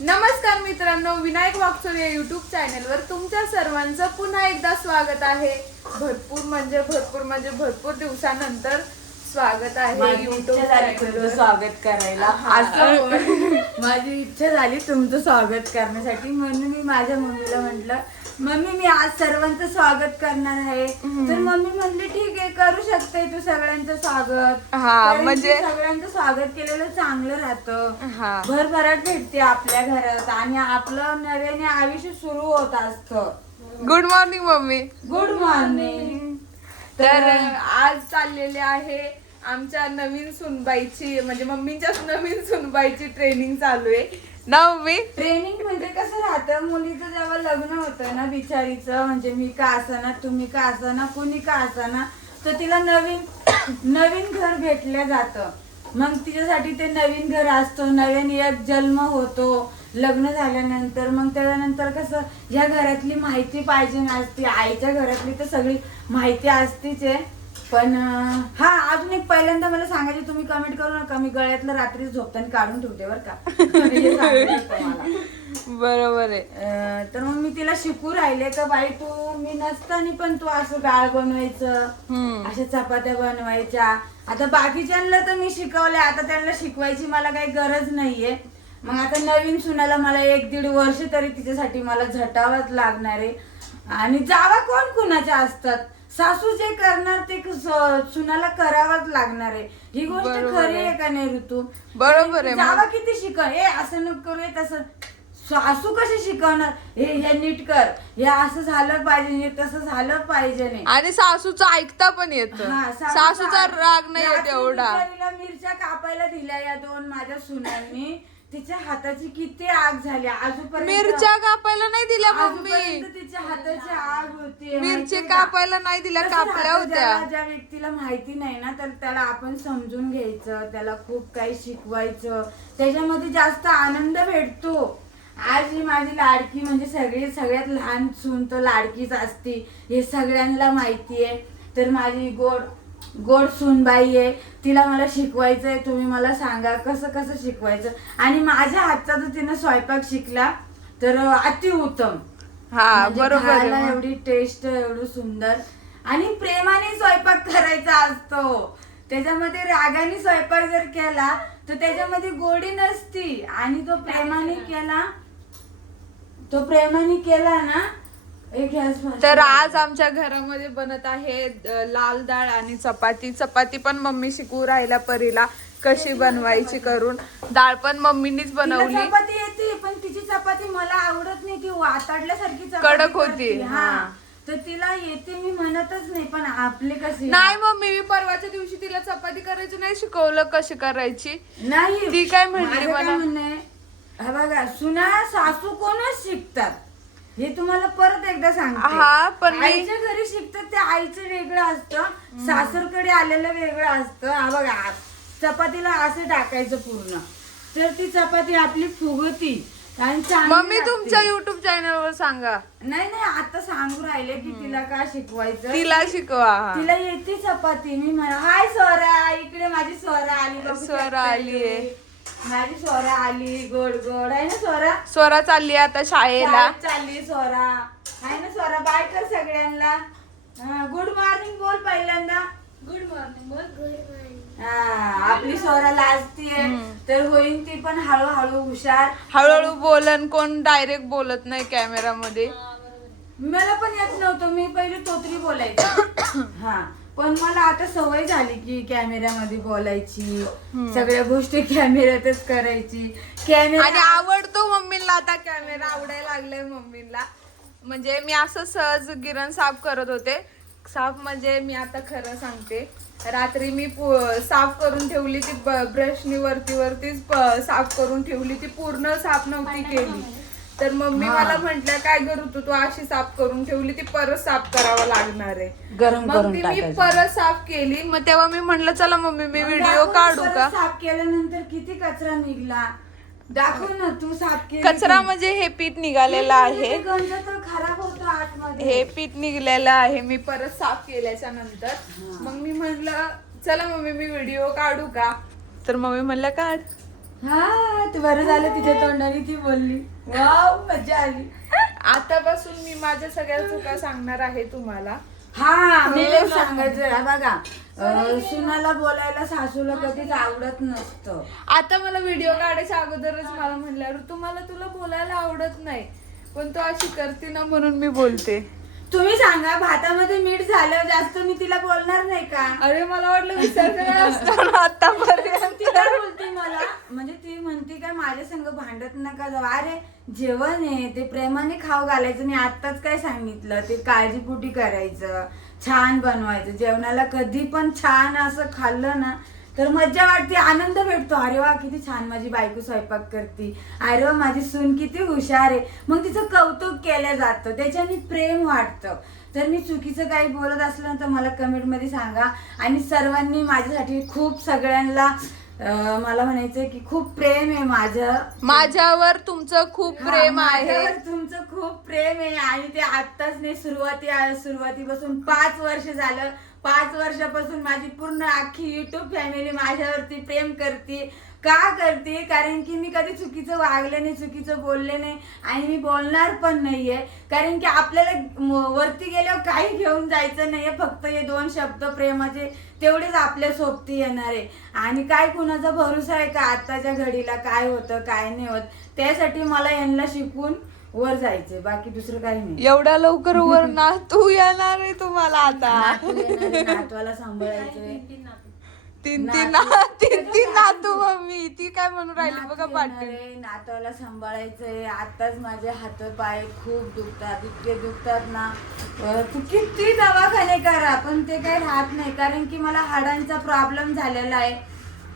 नमस्कार मित्रांनो, विनायक वाकचोरे या युट्यूब चॅनलवर तुमच्या सर्वांचं पुन्हा एकदा स्वागत आहे. भरपूर दिवसानंतर स्वागत आहे युट्यूब चॅनलवर स्वागत करायला. माझी इच्छा झाली तुमचं स्वागत करण्यासाठी, म्हणून मी माझ्या मम्मीला म्हटलं, मम्मी मी आज सर्वांचं स्वागत करणार आहे. तर मम्मी म्हणली ठीक आहे, करू शकते तू सगळ्यांचं स्वागत. म्हणजे सगळ्यांचं स्वागत केलेलं चांगलं राहतं, भरभराट भेटते आपल्या घरात आणि आपलं नव्याने आयुष्य सुरू होत असतं. Good morning mummy. Good morning. तर आज चाललेले आहे आमच्या नवीन सुनबाईची, म्हणजे मम्मीच्या नवीन सुनबाईची ट्रेनिंग चालू आहे ना मम्मी. ट्रेनिंग म्हणजे कसं राहतं, मुलीचं जेव्हा लग्न होतं ना बिचारीचं, म्हणजे मी का असाना, तुम्ही का असाना, कोणी का असाना, तर तिला नवीन घर भेटलं जातं. मग तिच्यासाठी ते नवीन घर असतं, नवीन एक जन्म होतो लग्न झाल्यानंतर. मग त्याच्यानंतर कसं ह्या घरातली माहिती पाहिजे नसते, आईच्या घरातली तर सगळी माहिती असतीच आहे. पण हा अजून एक पहिल्यांदा मला सांगायचे, तुम्ही कमेंट करू नका, मी गळ्यातलं रात्री झोपताना काढून ठेवते बरं का. बरोबर आहे. तर मग मी तिला शिकू राहिले का बाई, तू मी नसताना पण तू असं डाळ बनवायचं, अशा चपात्या बनवायच्या. आता बाकीच्यांना तर मी शिकवलंय, आता त्यांना शिकवायची मला काही गरज नाहीये. मग आता नवीन सुनाला मला 1-1.5 वर्ष तरी तिच्यासाठी मला झटावंच लागणार आहे. आणि जावा कोण कुणाच्या असतात, सासू जे करणार ते सुनाला करावंच लागणार आहे. ही गोष्ट खरी आहे का नाही ऋतू? बरोबर आहे. जावा किती शिकव, हे असं नको करू, तसं सासू कशी शिकवणार, हे नीट कर, हे असं झालं पाहिजे, हे तसं झालं पाहिजे नाही. आणि सासूचं ऐकता पण येतं, सासूचा राग नाही येत एवढा. मिरच्या कापायला दिल्या या 2 माझ्या सुनांनी, तिच्या हाताची किती आग झाली आजूपर्यंत. मिरच्या कापायला नाही दिल्या मम्मी, तिच्या हाताची आग होती. मिरची कापायला नाही दिल्या, कापल्या होत्या. ज्या व्यक्तीला माहिती नाही ना, तर त्याला आपण समजून घ्यायचं, त्याला खूप काही शिकवायचं, त्याच्यामध्ये जास्त आनंद भेटतो. आज ही माझी लाडकी, म्हणजे सगळ्यात लहान सून तर लाडकीच असती, हे सगळ्यांना माहिती आहे. तर माझी गोड सूनबाई आहे, तिला मला शिकवायचंय. तुम्ही मला सांगा कसं कसं शिकवायचं. आणि माझ्या हातचा जर तिनं स्वयंपाक शिकला तर अतिउत्तम. बरोबर आहे. एवढी टेस्ट, एवढं सुंदर. आणि प्रेमाने स्वयंपाक करायचा असतो, त्याच्यामध्ये रागाने स्वयंपाक जर केला तर त्याच्यामध्ये गोडी नसती. आणि तो प्रेमाने केला ना. तर आज आमच्या घरामध्ये बनत आहे लाल डाळ आणि चपाती पण मम्मी शिकवू राहिला परीला कशी बनवायची करून. डाळ पण मम्मीनीच बनवली. चपाती येते, पण तिची चपाती मला आवडत नाही, ती वाताडल्यासारखी कडक होती. तर तिला येते मी म्हणतच नाही, पण आपले कसे नाही मम्मी, मी परवाच्या दिवशी तिला चपाती करायची नाही शिकवलं कशी करायची. नाही, ती काय म्हणली मला, बघा सुना सासू कोणच शिकतात हे तुम्हाला परत एकदा सांगते. पण आईच्या घरी शिकतात ते आईचं वेगळं असतं, सासरकडे आलेलं वेगळं असतं. बघा चपातीला असं टाकायचं पूर्ण, तर ती चपाती आपली फुगती. मम्मी तुमच्या युट्यूब चॅनलवर सांगा. नाही आता सांगू राहिले की तिला का शिकवायचं, तिला शिकवा. तिला येते चपाती. मी म्हणा हाय स्वरा, इकडे माझी स्वरा आली. स्वरा आली आहे, माझी स्वरा आली, गोड गोड आहे ना. स्वरा चालली आता शाळेला. चालली स्वरा आहे ना. स्वरा बाय कर सगळ्यांना. गुड मॉर्निंग बोल पहिल्यांदा. गुड मॉर्निंग बोल. आपली स्वरा लाजतीये, तर होईन ती पण हळूहळू हुशार. हळूहळू बोलन, कोण डायरेक्ट बोलत नाही कॅमेरामध्ये. मला पण येत नव्हतं, मी पहिले तोतरी बोलायची. पण मला आता सवय झाली की कॅमेऱ्यामध्ये बोलायची, सगळ्या गोष्टी कॅमेऱ्यातच करायची. आणि आवडतो मम्मीला आता कॅमेरा, आवडायला लागलाय मम्मीला. म्हणजे मी असं सहज गिरण साफ करत होते. साफ म्हणजे मी आता खरं सांगते, रात्री मी साफ करून ठेवली ती, ब्रशनी वरतीच साफ करून ठेवली ती, पूर्ण साफ नव्हती केली. तर मम्मी मला म्हटलं काय करू तू अशी साफ करून ठेवली, ती परत साफ करावं लागणार आहे. मग ती मी परत साफ केली. मग तेव्हा मी म्हटलं चला मम्मी मी व्हिडिओ काढू का. साफ केल्यानंतर किती कचरा निघला, दाखव ना तू साफ केली. कचरा म्हणजे हे पीठ निघालेलं आहे, खराब होतं आतमध्ये, हे पीठ निघलेलं आहे मी परत साफ केल्याच्या नंतर. मग मी म्हटलं चला मम्मी मी व्हिडिओ काढू का. तर मम्मी म्हणलं काढ. हा ते बरं झालं तिच्या तोंडाने ती बोलली. वाव मजा आली. आतापासून मी माझ्या सगळ्या चुका सांगणार आहे तुम्हाला. हा मी एक सांगायचं आहे, बघा सुनाला बोलायला सासूला कधीच आवडत नसतं. आता मला व्हिडिओ काढायच्या अगोदरच मला म्हणल्यावर तुला बोलायला आवडत नाही, पण तू अशी करते ना म्हणून मी बोलते. तुम्ही सांगा भातामध्ये मीठ झालं जास्त मी तिला बोलणार नाही का? अरे मला वाटलं विसरलं आतापर्यंत. ती काय बोलते मला, म्हणजे ती म्हणते काय माझ्या संग भांडत नका जाऊ. अरे जेवण आहे ते प्रेमाने खाऊ घालायचं. मी आत्ताच काय सांगितलं, ते काळजीपोटी करायचं, छान बनवायचं. जेवणाला कधी पण छान असं खाल्लं ना तर मज्जा वाटते, आनंद भेटतो. अरे वा किती छान माझी बायको स्वयंपाक करते, अरे वा माझी सून किती हुशार आहे. मग तिचं कौतुक केलं जातं, त्याच्याने प्रेम वाटतं. जर मी चुकीचं काही बोलत असलं तर मला कमेंटमध्ये सांगा. आणि सर्वांनी माझ्यासाठी खूप सगळ्यांना मला म्हणायचंय की खूप प्रेम आहे माझ्यावर तुमचं खूप प्रेम आहे. माझ्यावर तुमचं खूप प्रेम आहे. आणि ते आत्ताच नाही, सुरुवातीपासून 5 वर्ष झालं. 5 वर्षापासून माझी पूर्ण अख्खी युट्यूब फॅमिली माझ्यावरती प्रेम करते. का करते? कारण की मी कधी चुकीचं वागले नाही, चुकीचं बोलले नाही आणि मी बोलणार पण नाहीये. कारण की आपल्याला वरती गेल्यावर काही घेऊन जायचं नाहीये, फक्त हे 2 शब्द प्रेमाचे तेवढेच आपल्या सोबती येणार आहे. आणि काय कुणाचा भरोसा आहे का आताच्या घडीला काय होतं काय नाही होत. त्यासाठी मला यांना शिकून वर जायचंय, बाकी दुसरं काही नाही. एवढ्या लवकर वर ना तू येणार आहे तुम्हाला आता. नातवाला सांभाळायचंय. तीन नातू मम्मी. ती काय म्हणून राहिली बघा पाठी. नातवाला सांभाळायचंय. आताच माझे हात पाय खूप दुखतात, इतके दुखतात ना. तू किती दवाखाने करा पण ते काही राहत नाही. कारण की मला हाडांचा प्रॉब्लेम झालेला आहे.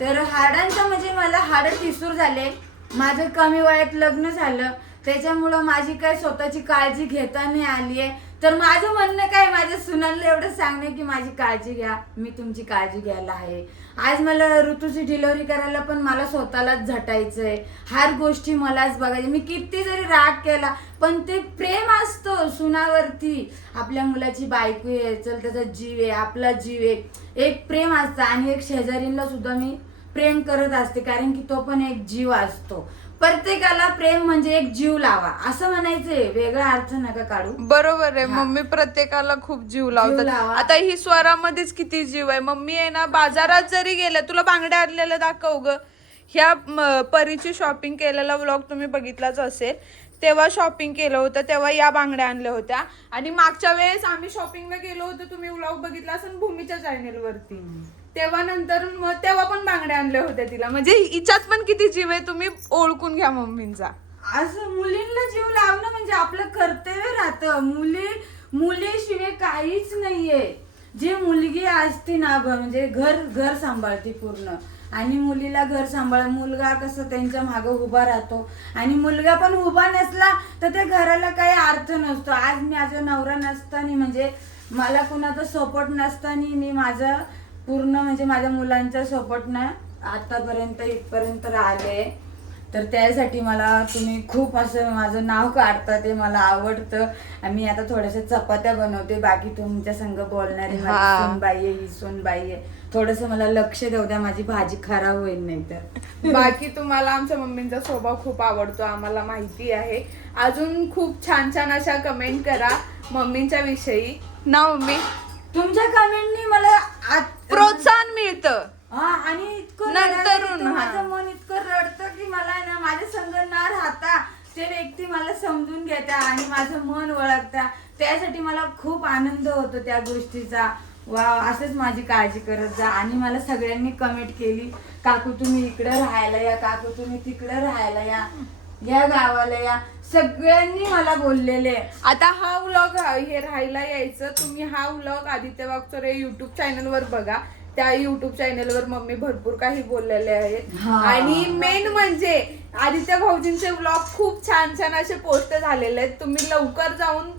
तर हाडांचा म्हणजे मला हाड ठिसूर झाले. माझं कमी वयात लग्न झालं, त्याच्यामुळं माझी काय स्वतःची काळजी घेता नाही आली आहे. तर माझं म्हणणं काय, माझ्या सुनांना एवढं सांगणे की माझी काळजी घ्या, मी तुमची काळजी घ्यायला आहे. आज मला ऋतूची डिलिव्हरी करायला पण मला स्वतःलाच झटायचंय, हर गोष्टी मलाच बघायची. मी किती जरी राग केला पण ते प्रेम असतं सुनावरती. आपल्या मुलाची बायको आहे, चल त्याचा जीव आहे, आपला जीव आहे, एक प्रेम असतं. आणि एक शेजारीला सुद्धा मी प्रेम करत असते, कारण की तो पण एक जीव असतो. प्रत्येकाला प्रेम म्हणजे एक जीव लावा असं म्हणायचंय, वेगळा अर्थ नका काढू. बरोबर आहे मम्मी, प्रत्येकाला खूप जीव लावतात. आता ही स्वरामध्येच किती जीव आहे. मम्मी आहे ना बाजारात जरी गेल्या, तुला बांगड्या आणलेल्या दाखव ग. ह्या परीची शॉपिंग केलेला व्लॉग तुम्ही बघितलाच असेल. तेव्हा शॉपिंग केलं होतं, तेव्हा या बांगड्या आणल्या होत्या. आणि मागच्या वेळेस आम्ही शॉपिंगला गेलो होतो, तुम्ही व्लॉग बघितला असेल भूमीच्या चॅनेलवरती. तेव्हा नंतर तेव्हा पण बांगड्या आणल्या होत्या तिला. म्हणजे हिच्यात पण किती जीव आहे तुम्ही ओळखून घ्या मम्मींचा. असं मुलींना जीव लावणं म्हणजे आपलं कर्तव्य राहतं. मुलीशिवाय काहीच नाहीये. जे मुलगी असते ना म्हणजे घर सांभाळते पूर्ण. आणि मुलीला घर सांभाळ, मुलगा कसं त्यांच्या मागं उभा राहतो. आणि मुलगा पण उभा नसला तर त्या घराला काही अर्थ नसतो. आज माझा नवरा नसताना, म्हणजे मला कुणाचा सपोर्ट नसताना मी माझं पूर्ण म्हणजे माझ्या मुलांच्या सपोर्टनं आतापर्यंत इथपर्यंत राहिले. तर त्यासाठी मला तुम्ही खूप असं माझं नाव काढता, ते मला आवडतं. मी आता थोड्याशा चपात्या बनवते, बाकी तुमच्या संग बोलणारी माझी सोनबाई आहे, ही सोनबाई आहे. थोडस मला लक्ष देऊ द्या, माझी भाजी खराब होईल नाही तर. बाकी तुम्हाला आमच्या मम्मींचा स्वभाव खूप आवडतो, आम्हाला माहिती आहे. अजून खूप छान छान अशा कमेंट करा मम्मींच्या विषयी ना मम्मी. तुमच्या कमेंटनी मला प्रोत्साहन मिळतं. आणि इतकं माझं मन इतकं रडतं की मला ना माझ्या संग न राहता ते व्यक्ती मला समजून घेता आणि माझं मन ओळखता. त्यासाठी मला खूप आनंद होतो त्या गोष्टीचा. वा, असंच माझी काळजी करत जा. आणि मला सगळ्यांनी कमेंट केली, काकू तुम्ही इकडे राहायला या, काकू तुम्ही तिकडे राहायला या, या गावाला या. सगळ्यांनी मला बोललेले. आता हा व्लॉग हे राहायला यायचं, तुम्ही हा व्लॉग आदित्य वागचोरे युट्यूब चॅनलवर बघा. त्या युट्यूब चॅनलवर मम्मी भरपूर काही बोललेले आहेत. आणि मेन म्हणजे आदित्य भाऊजींचे व्लॉग खूप छान छान असे पोस्ट झालेले आहेत. तुम्ही लवकर जाऊन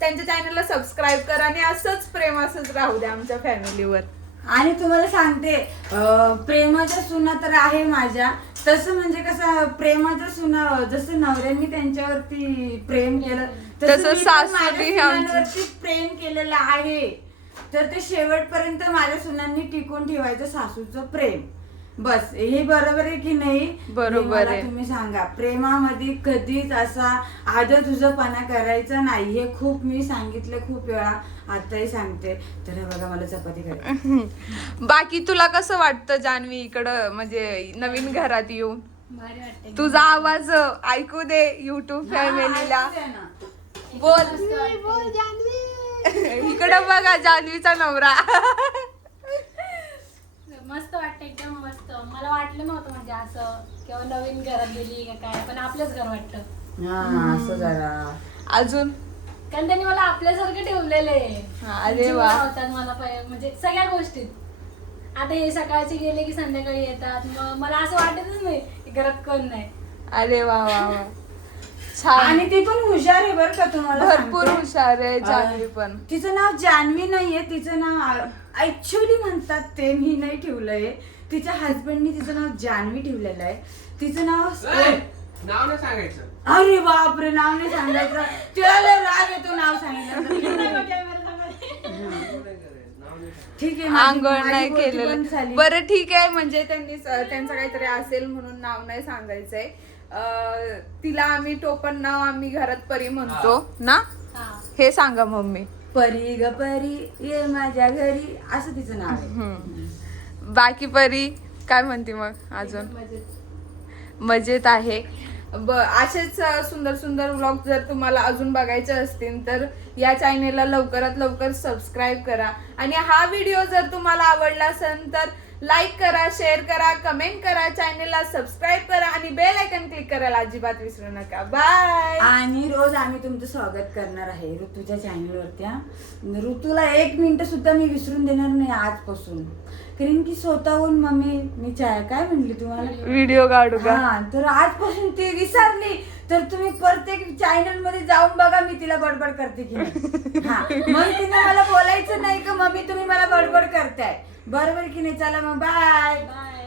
त्यांच्या चॅनलला सबस्क्राईब करा आणि असंच प्रेम असंच राहू द्या आमच्या फॅमिलीवर. आणि तुम्हाला सांगते, प्रेमाच्या सुना तर आहे माझ्या. तसं म्हणजे कसं प्रेमाच्या सुना, जसं नवऱ्यांनी त्यांच्यावरती प्रेम केलं तसं सासूवरती प्रेम केलेलं आहे. तर ते शेवटपर्यंत माझ्या सुनांनी टिकून ठेवायचं सासूचं प्रेम. बस हे बरोबर आहे की नाही? बरोबर हे मला आहे. तुम्ही सांगा. प्रेमामध्ये कधीच असा आदर तुझपणा करायचा नाही. हे खूप मी सांगितलं खूप वेळा, आताही सांगते. तर हे बघा मला चपाती करायची. बाकी तुला कसं वाटतं जान्हवी इकडं म्हणजे नवीन घरात येऊन? भारी वाटते. तुझा आवाज ऐकू दे युट्यूब फॅमिलीला. हा, ऐकू दे ना. बोल इकडं बघा जान्हवीचा नवरा. मस्त वाटतं, एकदम मस्त. मला वाटलं नव्हतं म्हणजे असं किंवा नवीन घरात गेली का काय, पण आपलंच घर वाटतं. हा, असं जरा अजून कारण त्यांनी मला आपल्यासारखं ठेवलेलं आहे. हा, अरे जीव वा. लावतात मला म्हणजे सगळ्या गोष्टीत. आता हे सकाळचे गेले की संध्याकाळी येतात, मग मला असं वाटतच नाही की घरात कोण नाही. अरे वा वा वा छान. आणि ती पण हुशार आहे बरं का, तुम्हाला भरपूर सांगते. हुशार आहे जान्हवी पण. तिचं नाव जान्हवी नाहीये, तिचं नाव ऍक्च्युली म्हणतात ते मी नाही ठेवलंय. तिच्या हजबंडनी तिचं नाव जान्हवी ठेवलेलं आहे. तिचं नाव नाव नाही सांगायचं. अरे बापरे, नाव नाही सांगायचं. तिला लय राग येतो नाव सांगितलं. ठीक आहे, आंघोळ माझी नाही बोलती बंद केलेलं. झाली. बरं ठीक आहे, म्हणजे त्यांचं काहीतरी असेल म्हणून नाव नाही सांगायचंय. तिला आम्ही टोपण नाव आम्ही घरात परी म्हणतो ना, हा. हे सांगा मम्मी. परी ग परी ये माझ्या घरी, असं तिचं नाव आहे. बाकी परी काय म्हणते मग अजून? मजेत आहे. असेच सुंदर सुंदर व्लॉग जर तुम्हाला अजून बघायचे असतील तर या चॅनेलला लवकरात लवकर सबस्क्राईब करा. आणि हा व्हिडिओ जर तुम्हाला आवडला असेल तर लाईक करा, शेअर करा, कमेंट करा, चॅनेलला सबस्क्राईब करा आणि बेल आयकन क्लिक करायला अजिबात विसरू नका. बाय. आणि रोज आम्ही तुमचं स्वागत करणार आहे ऋतूच्या चॅनलवरती. ऋतूला 1 मिनिट सुद्धा मी विसरून देणार नाही आजपासून. कारण की स्वतःहून मम्मी मी काय म्हणली तुम्हाला व्हिडिओ काढू का? हा, तर आजपासून ती विसरली तर तुम्ही प्रत्येक चॅनल मध्ये जाऊन बघा मी तिला बडबड करते की नाही. हा, मग तिने मला बोलायचं नाही का मम्मी तुम्ही मला बडबड करताय, बरोबर की नाही? चला मग बाय. बाय.